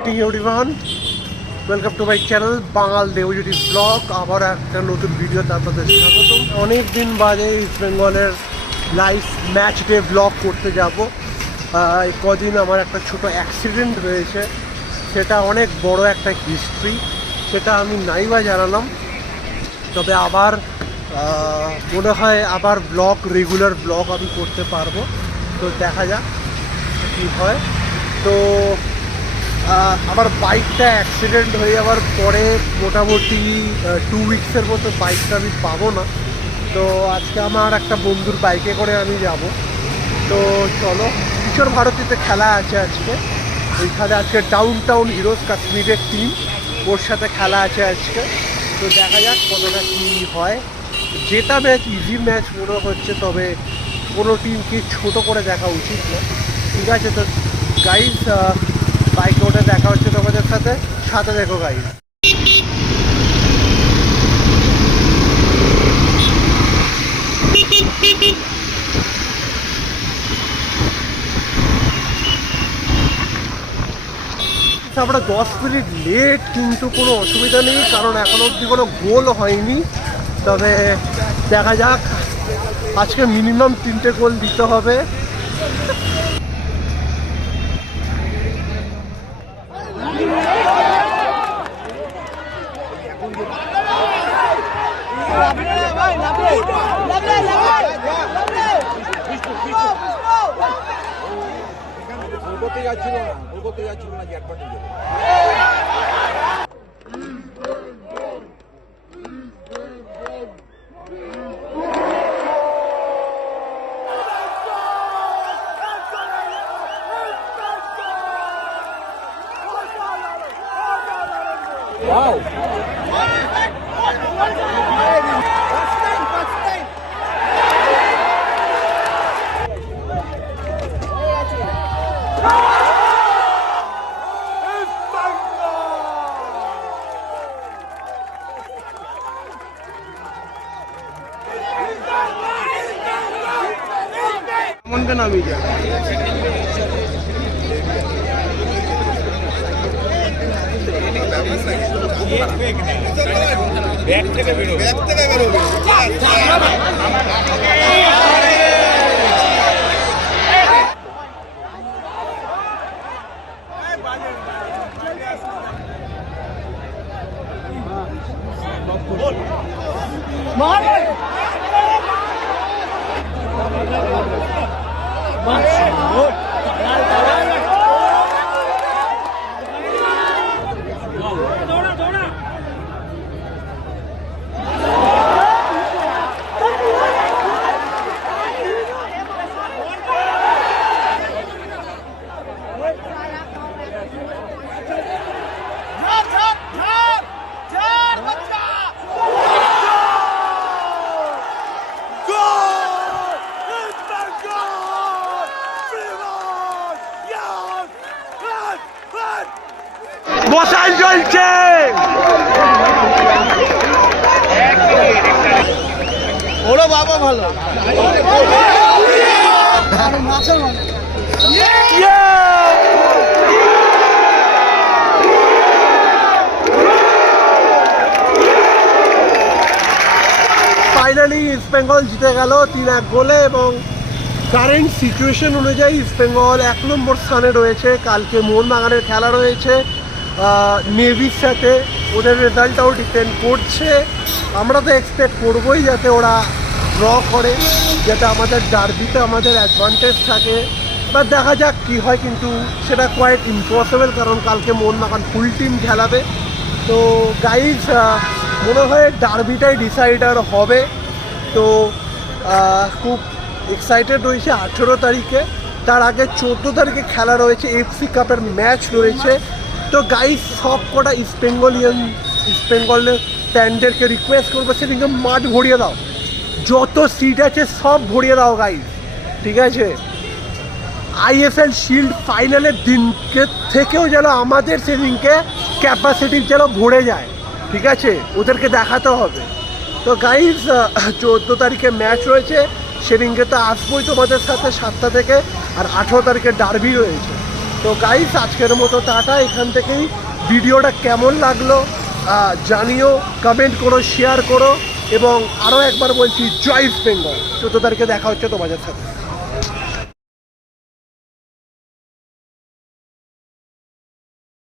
Morning everyone, welcome to my channel Bangal Debjyoti blog. আবার একটা নতুন ভিডিওতে আপনাদের স্বাগতম। অনেক দিন বাদে ইস্ট বেঙ্গলের লাইভ ম্যাচ ডে ব্লগ করতে যাব। কদিন আমার একটা ছোট অ্যাক্সিডেন্ট হয়েছে, সেটা অনেক বড় একটা হিস্ট্রি, সেটা আমি নাইবা জানালাম। তবে আবার মনে হয় আবার ব্লগ, রেগুলার ব্লগ আমি করতে পারবো। তো দেখা যাক কী হয়। তো আমার বাইকটা অ্যাক্সিডেন্ট হয়ে যাওয়ার পরে মোটামুটি 2 উইকসের মতো বাইকটা আমি পাবো না। তো আজকে আমার একটা বন্ধুর বাইকে করে আমি যাব। তো চলো, কিশোর ভারতীতে খেলা আছে আজকে, ওইখানে আজকে ডাউন টাউন হিরোজ কাশ্মীরের টিম, ওর সাথে খেলা আছে আজকে। তো দেখা যাক কতটা কী হয়। জেতা ম্যাচ, ইজি ম্যাচ মনে হচ্ছে, তবে কোনো টিমকে ছোট করে দেখা উচিত না। ঠিক আছে, তো গাইজ বাইকে ওটা দেখা হচ্ছে তোমাদের সাথে, সাথে দেখো গাইজ। আমরা 10 মিনিট লেট, কিন্তু কোনো অসুবিধা নেই, কারণ এখনো অবধি কোনো গোল হয়নি। তবে দেখা যাক, আজকে মিনিমাম 3টে গোল দিতে হবে। Wow! मन का नाम ही क्या? बैग থেকে বেরোবে। বসাই চলছে। ওরা বাবা ভালো। ফাইনালি ইস্ট বেঙ্গল জিতে গেল 3-1 গোলে, এবং কারেন্ট সিচুয়েশন অনুযায়ী ইস্ট বেঙ্গল 1 নম্বর স্থানে রয়েছে। কালকে মোহনবাগানের খেলা রয়েছে নেভির সাথে, ওদের রেজাল্টটাও ডিপেন্ড করছে। আমরা তো এক্সপেক্ট করবোই যাতে ওরা ড্র করে, যাতে আমাদের ডার্বিতে আমাদের অ্যাডভান্টেজ থাকে। বা দেখা যাক কী হয়, কিন্তু সেটা কোয়াইট ইম্পসিবল, কারণ কালকে মোহনবাগান ফুল টিম খেলাবে। তো গাইজ, মনে হয় ডার্বিটাই ডিসাইডার হবে। তো খুব এক্সাইটেড রয়েছে 18 তারিখে। তার আগে 14 তারিখে খেলা রয়েছে, এফসি কাপের ম্যাচ রয়েছে। তো গাইজ, সব কটা ইস্ট বেঙ্গলের ফ্যানদেরকে রিকোয়েস্ট করবো, সেদিনকে মাঠ ভরিয়ে দাও, যত সিট আছে সব ভরিয়ে দাও গাইজ। ঠিক আছে, আইএসএল শিল্ড ফাইনালের দিনকে থেকেও যেন আমাদের সেদিনকে ক্যাপাসিটি যেন ভরে যায়। ঠিক আছে, ওদেরকে দেখাতে হবে। তো গাইজ, 14 তারিখে ম্যাচ রয়েছে, সেদিনকে তো আসবোই তোমাদের সাথে 7টা থেকে, আর 18 তারিখে ডার্বি রয়েছে। তো গাইস আজকের মতো টাটা। এখান থেকেই ভিডিওটা কেমন লাগলো জানিও, কমেন্ট করো, শেয়ার করো, এবং আরও একবার বলছি জয় ইস্ট বেঙ্গল। 14 তারিখে দেখা হচ্ছে তোমাদের সাথে।